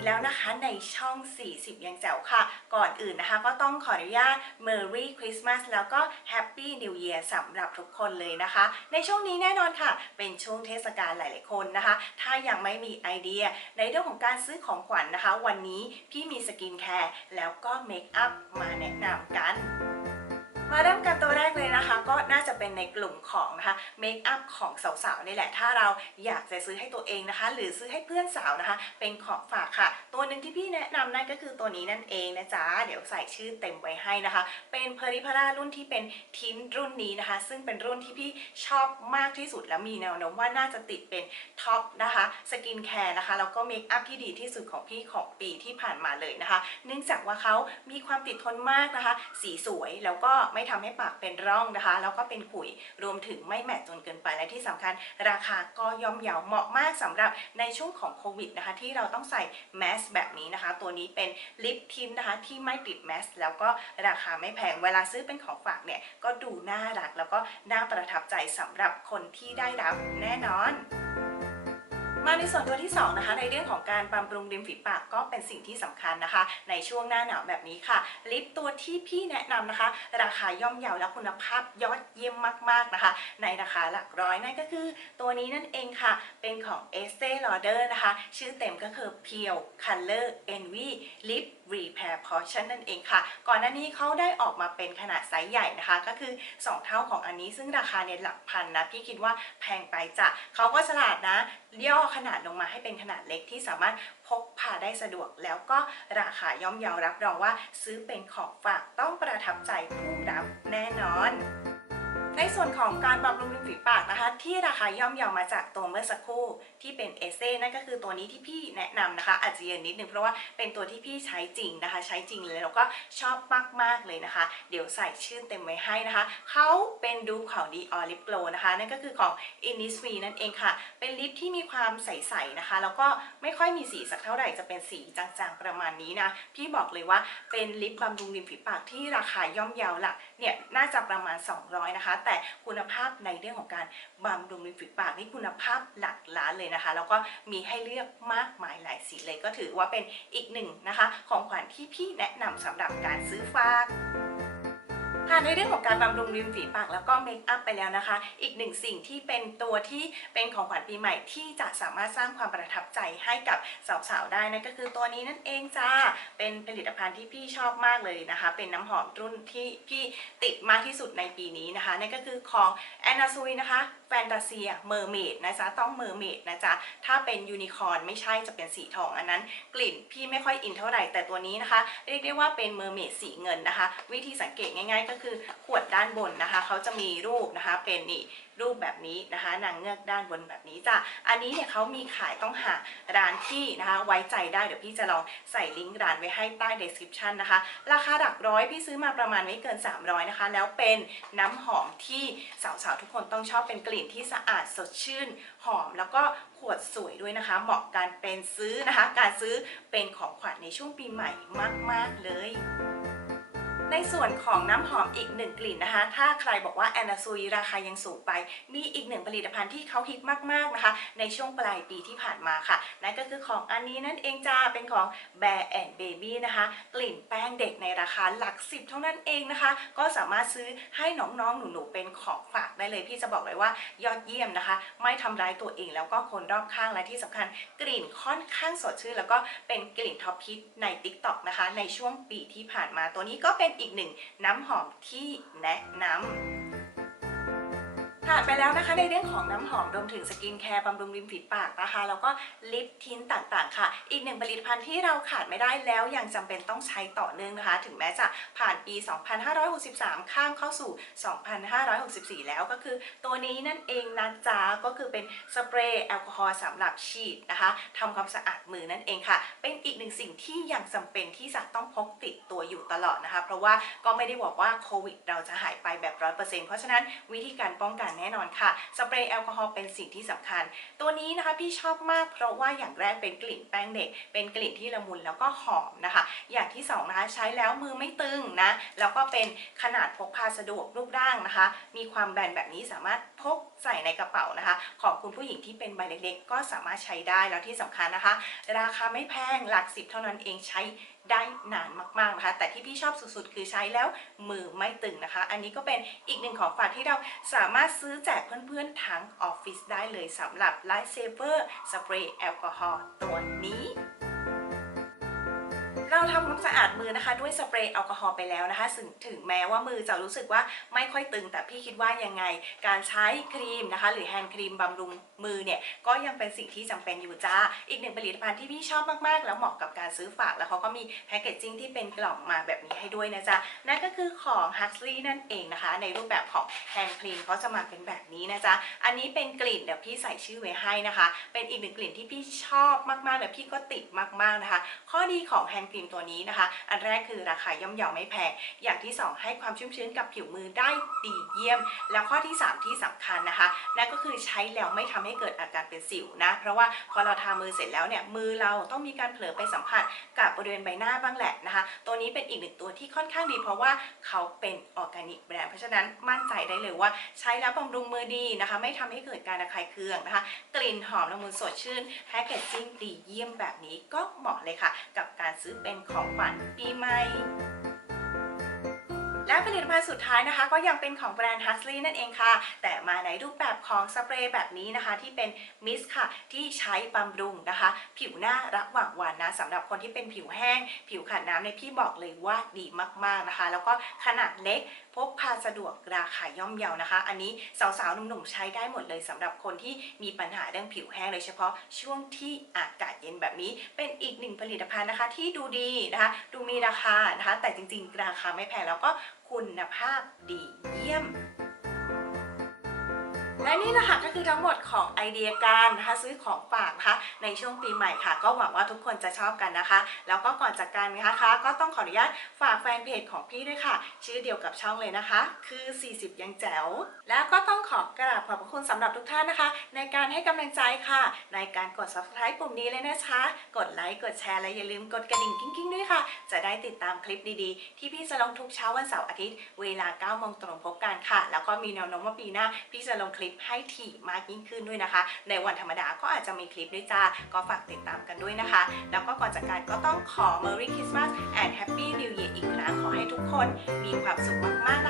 กแล้วนะคะในช่อง 40 ยังแจ๋วค่ะ ก่อนอื่นนะคะ ก็ต้องขออนุญาต Merry Christmas แล้วก็ Happy New Year สำหรับทุกคนเลยนะคะ ในช่วงนี้แน่นอนค่ะ เป็นช่วงเทศกาลหลาย ๆ คนนะคะ ถ้ายังไม่มีไอเดีย ในเรื่องของการซื้อของขวัญนะคะ วันนี้พี่มีสกินแคร์แล้วก็เมคอัพมาแนะนำกัน มาเริ่มกันตัวแรกเลยนะคะ ก็น่าจะเป็นในกลุ่มของนะคะเมคอัพของสาวๆนี่แหละ ถ้าเราอยากจะซื้อให้ตัวเองนะคะ หรือซื้อให้เพื่อนสาวนะคะ เป็นของฝากค่ะ ตัวหนึ่งที่พี่แนะนำนั่นก็คือตัวนี้นั่นเองนะจ๊ะ เดี๋ยวใส่ชื่อเต็มไว้ให้นะคะ เป็นเพอริพารารุ่นที่เป็นทินรุ่นนี้นะคะ ซึ่งเป็นรุ่นที่พี่ชอบมากที่สุดและมีแนวโน้มว่าน่าจะติดเป็นท็อปนะคะสกินแคร์นะคะแล้วก็เมคอัพที่ดีที่สุดของพี่ของปีที่ผ่านมาเลยนะคะ เนื่องจากว่าเขามีความติดทนมากนะคะ สีสวยแล้วก็ไม่ไม่ทำให้ปากเป็นร่องนะคะ แล้วก็เป็นขุยรวมถึงไม่แมตต์จนเกินไปและที่สำคัญ ราคาก็ย่อมเยาเหมาะมากสำหรับในช่วงของโควิดนะคะที่เราต้องใส่แมสแบบนี้นะคะ ตัวนี้เป็นลิปทินนะคะที่ไม่ติดแมสแล้วก็ราคาไม่แพงเวลาซื้อเป็นของฝากเนี่ยก็ดูน่ารักแล้วก็น่าประทับใจสำหรับคนที่ได้รับแน่นอน มาในส่วนตัวที่2นะคะในเรื่องของการบำรุงริมฝีปากก็เป็นสิ่งที่สำคัญนะคะ ในช่วงหน้าหนาวแบบนี้ค่ะ ลิปตัวที่พี่แนะนำนะคะ ราคาย่อมเยาและคุณภาพยอดเยี่ยมมากๆนะคะ ในราคาหลักร้อยนั่นก็คือ ตัวนี้นั่นเองค่ะ เป็นของ Estee Lauder นะคะ ชื่อเต็มก็คือ Pure Color Envy Lip Repair Potion นั่นเองค่ะ ก่อนหน้านี้เขาได้ออกมาเป็นขนาดไซส์ใหญ่นะคะ ก็คือ 2 เท่าของอันนี้ซึ่งราคาเนหลักพันนะพี่คิดว่าแพงไปจ้ะเขาก็ฉลาดนะย่อขนาดลงมาให้เป็นขนาดเล็กที่สามารถพกพาได้สะดวก แล้วก็ราคาย่อมเยารับรองว่าซื้อเป็นของฝากต้องประทับใจผู้รับแน่น ในส่วนของการบำรุงริมฝีปากนะคะ ที่ราคาย่อมเยามาจากตัวเมื่อสักครู่ที่เป็นเอเซ่นั่นก็คือตัวนี้ที่พี่แนะนำนะคะ อาจจะเย็นนิดนึงเพราะว่าเป็นตัวที่พี่ใช้จริงนะคะ ใช้จริงเลยแล้วก็ชอบมากๆเลยนะคะ เดี๋ยวใส่ชื่อเต็มไว้ให้นะคะเขาเป็นดูของ Dior Lip Glow นะคะนั่นก็คือของ Innisfree นั่นเองค่ะ เป็นลิปที่มีความใสๆนะคะ แล้วก็ไม่ค่อยมีสีสักเท่าไหร่จะเป็นสีจางๆประมาณนี้นะพี่บอกเลยว่าเป็นลิปบำรุงริมฝีปากที่ราคาย่อมเยาหลักเนี่ยน่าจะประมาณ 200 นะคะแต่คุณภาพในเรื่องของการบำรุงริมฝีปากนี่คุณภาพหลักล้านเลยนะคะ แล้วก็มีให้เลือกมากมายหลายสีเลยก็ถือว่าเป็นอีกหนึ่งนะคะ ของขวัญที่พี่แนะนำสำหรับการซื้อฝาก ค่ะในเรื่องของการบำรุงริมฝีปากแล้วก็เมคอัพไปแล้วนะคะ อีกหนึ่งสิ่งที่เป็นตัวที่เป็นของขวัญปีใหม่ที่จะสามารถสร้างความประทับใจให้กับสาวๆได้นั่นก็คือตัวนี้นั่นเองจ้าเป็นผลิตภัณฑ์ที่พี่ชอบมากเลยนะคะ เป็นน้ำหอมรุ่นที่พี่ติดมากที่สุดในปีนี้นะคะนั่นก็คือของแอนนาซุยนะคะแฟนตาเซียเมอร์เมดนะจ๊ะต้องเมอร์เมดนะจ๊ะถ้าเป็นยูนิคอร์นไม่ใช่จะเป็นสีทองอันนั้น กลิ่นพี่ไม่ค่อยอินเท่าไหร่แต่ตัวนี้นะคะ เรียกได้ว่าเป็นเมอร์เมดสีเงินนะคะ วิธีสังเกตง่ายๆก็คือขวดด้านบนนะคะเขาจะมีรูปนะคะเป็นนี่รูปแบบนี้นะคะนางเงือกด้านบนแบบนี้จ้ะอันนี้เนี่ยเขามีขายต้องหาร้านที่นะคะไว้ใจได้เดี๋ยวพี่จะลองใส่ลิงก์ร้านไว้ให้ใต้ description นะคะ ราคาหลักร้อยพี่ซื้อมาประมาณไม่เกิน 300นะคะแล้วเป็นน้ำหอมที่สาวๆทุกคนต้องชอบเป็นกลิ่นที่สะอาดสดชื่น หอมแล้วก็ขวดสวยด้วยนะคะ เหมาะการเป็นซื้อนะคะ การซื้อเป็นของขวัญในช่วงปีใหม่มาก ๆ เลย ในส่วนของน้ำหอมอีกหนึ่งกลิ่นนะคะ ถ้าใครบอกว่าแอนนาซุยราคายังสูงไป มีอีกหนึ่งผลิตภัณฑ์ที่เขาฮิตมากๆนะคะ ในช่วงปลายปีที่ผ่านมาค่ะ นั่นก็คือของอันนี้นั่นเองจ้า เป็นของ Bear and Baby นะคะ กลิ่นแป้งเด็กในราคาหลักสิบเท่านั้นเองนะคะ ก็สามารถซื้อให้น้องๆ หนูๆ เป็นของฝากได้เลย พี่จะบอกเลยว่ายอดเยี่ยมนะคะ ไม่ทำร้ายตัวเองแล้วก็คนรอบข้างและที่สำคัญ กลิ่นค่อนข้างสดชื่นแล้วก็เป็นกลิ่นท็อปฮิตใน TikTok นะคะ ในช่วงปีที่ผ่านมาตัวนี้ก็เป็นอีกหนึ่งน้ำหอมที่แนะนำ ผ่านไปแล้วนะคะในเรื่องของน้ำหอมรวมถึงสกินแคร์บำรุงริมฝีปากนะคะแล้วก็ลิปทินต่างๆ ค่ะ อีกหนึ่งผลิตภัณฑ์ที่เราขาดไม่ได้แล้วยังจำเป็นต้องใช้ต่อเนื่องนะคะ ถึงแม้จะผ่านปี 2563 ข้ามเข้าสู่ 2564 แล้วก็คือ ตัวนี้นั่นเองนะจ๊ะก็คือเป็นสเปรย์แอลกอฮอล์สำหรับฉีดนะคะทำความสะอาดมือนั่นเองค่ะ เป็นอีกหนึ่งสิ่งที่ยังจำเป็นที่จะต้องพกติดตัวอยู่ตลอดนะคะ เพราะว่าก็ไม่ได้บอกว่าโควิดเราจะหายไปแบบ 100%เพราะฉะนั้นวิธีการป้องกันแน่นอนค่ะสเปรย์แอลกอฮอล์เป็นสิ่งที่สำคัญ ตัวนี้นะคะพี่ชอบมากเพราะว่าอย่างแรกเป็นกลิ่นแป้งเด็ก เป็นกลิ่นที่ละมุนแล้วก็หอมนะคะ อย่างที่สองนะคะใช้แล้วมือไม่ตึงนะแล้วก็เป็นขนาดพกพาสะดวกรูปร่างนะคะ มีความแบนแบบนี้สามารถพก ใส่ในกระเป๋านะคะ ของคุณผู้หญิงที่เป็นใบเล็กๆ ก็สามารถใช้ได้แล้วที่สำคัญนะคะ ราคาไม่แพงหลักสิบเท่านั้นเองใช้ได้นานมากๆนะคะ แต่ที่พี่ชอบสุดๆ คือใช้แล้วมือไม่ตึงนะคะ อันนี้ก็เป็นอีกหนึ่งของฝากที่เราสามารถซื้อแจกเพื่อนๆทั้งออฟฟิศได้เลยสำหรับ Light Saver Spray แอลกอฮอล์ตัวนี้ เราทำความสะอาดมือนะคะ ด้วยสเปรย์แอลกอฮอล์ไปแล้วนะคะถึงถึงแม้ว่ามือจะรู้สึกว่าไม่ค่อยตึง แต่พี่คิดว่ายังไง การใช้ครีมนะคะ หรือแฮนด์ครีมบำรุงมือเนี่ยก็ยังเป็นสิ่งที่จำเป็นอยู่จ้า อีกหนึ่งผลิตภัณฑ์ที่พี่ชอบมากๆ แล้วเหมาะกับการซื้อฝาก แล้วเขาก็มีแพคเกจจิ้งที่เป็นกล่องมาแบบนี้ให้ด้วยนะจ๊ะ นั่นก็คือของ Huxley นั่นเองนะคะ ในรูปแบบของแฮนด์ครีมเขาจะมาเป็นแบบนี้นะจ๊ะ อันนี้เป็นกลิ่นเดี๋ยวพี่ใส่ชื่อไว้ให้นะคะ เป็นอีกหนึ่งกลิ่นที่พี่ชอบมากๆและพี่ก็ติดมากๆนะคะ ข้อดีของแฮนด์ครีมตัวนี้นะคะ อันแรกคือราคาย่อมเยาไม่แพง อย่างที่ 2 ให้ความชุ่มชื้นกับผิวมือได้ดีเยี่ยม แล้วข้อที่ 3 ที่สำคัญนะคะ นั่นก็คือใช้แล้วไม่ทำให้เกิดอาการเป็นสิวนะ เพราะว่าพอเราทามือเสร็จแล้วเนี่ยมือเราต้องมีการเผลอไปสัมผัสกับบริเวณใบหน้าบ้างแหละนะคะ ตัวนี้เป็นอีกหนึ่งตัวที่ค่อนข้างดี เพราะว่าเขาเป็นออร์แกนิกแบรนด์เพราะฉะนั้นมั่นใจได้เลยว่าใช้แล้วบำรุงมือดีนะคะ ไม่ทำให้เกิดการระคายเคืองนะคะ กลิ่นหอมละมุนสดชื่นแพคเกจจิ้งดีเยี่ยมแบบนี้ก็เหมาะเลยค่ะ กับการซื้อเป็นของ ผลิตภัณฑ์สุดท้ายนะคะ ก็ยังเป็นของแบรนด์ Huxley นั่นเองค่ะ แต่มาในรูปแบบของสเปรย์แบบนี้นะคะที่เป็นมิสค่ะ ที่ใช้บำรุงนะคะ ผิวหน้าระหว่างวันนะสำหรับคนที่เป็นผิวแห้ง ผิวขาดน้ำในยพี่บอกเลยว่าดีมากๆนะคะ แล้วก็ขนาดเล็กพกพาสะดวกราคาย่อมเยานะคะ อันนี้สาวๆหนุ่มๆใช้ได้หมดเลยสำหรับคนที่มีปัญหาเรื่องผิวแห้งโดยเฉพาะช่วงที่อากาศเย็นแบบนี้ เป็นอีกหนึ่งผลิตภัณฑ์นะคะที่ดูดีนะคะ ดูมีราคานะคะ แต่จริงๆ ราคาไม่แพงแล้วก็คุณภาพดีเยี่ยม และนี่นะคะก็คือทั้งหมดของไอเดียการนะคะซื้อของฝากนะคะในช่วงปีใหม่ค่ะ ก็หวังว่าทุกคนจะชอบกันนะคะ แล้วก็ก่อนจากกันนะคะก็ต้องขออนุญาตฝากแฟนเพจของพี่ด้วยค่ะ ชื่อเดียวกับช่องเลยนะคะ คือ 40 ยังแจ๋ว แล้วก็ต้องขอกราบขอบพระคุณสำหรับทุกท่านนะคะ ในการให้กำลังใจค่ะ ในการกด subscribe ปุ่มนี้เลยนะคะ กดไลค์กดแชร์และอย่าลืมกดกระดิ่งกิ้งๆด้วยค่ะ จะได้ติดตามคลิปดีๆ ที่พี่จะลงทุกเช้าวันเสาร์อาทิตย์เวลา9โมงตรงพบกันค่ะ แล้วก็มีแนวโน้มว่าปีหน้าพี่จะลงคลิปให้ถี่มากยิ่งขึ้นด้วยนะคะ ในวันธรรมดาก็อาจจะมีคลิปด้วยจ้า ก็ฝากติดตามกันด้วยนะคะ แล้วก็ก่อนจากการก็ต้องขอ Merry Christmas and Happy New Year อีกครั้งขอให้ทุกคนมีความสุขมากๆนะคะ